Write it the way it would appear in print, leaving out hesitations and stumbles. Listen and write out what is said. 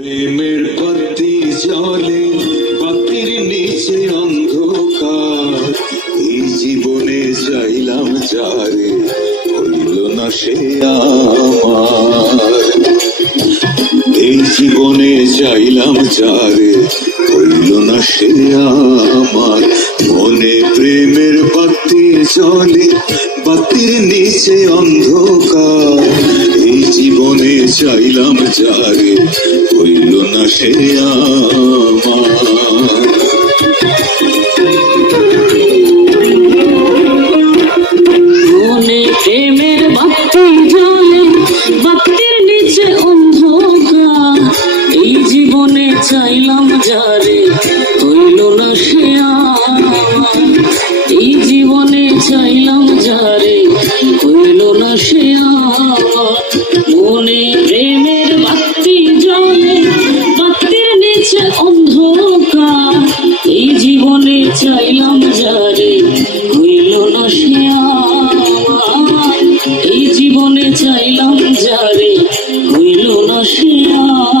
প্রেমের বাতি জ্বলে, বাতির নিচে অন্ধকার। এই জীবনে চাইলাম যারে, হইল না সে আমার। এই জীবনে চাইলাম যারে, হইল না সে আমার। মনে প্রেমের বাতি জ্বলে, বাতির নিচে অন্ধকার। এই জীবনে চাইলাম যারে, হইল না সে আমার। মনে প্রেমের বাতি জ্বলে, বাতির নিচে অন্ধকার। এই জীবনে চাইলাম যারে, হইল না সে আমার। এই জীবনে চাইলাম যারে, হইল না সে আমার। মনে প্রেমের বাতি জ্বলে, বাতির নিচে অন্ধকার। এই জীবনে চাইলাম যারে, হইল না সে আমার। এই জীবনে চাইলাম যারে, হইল না সে আমার।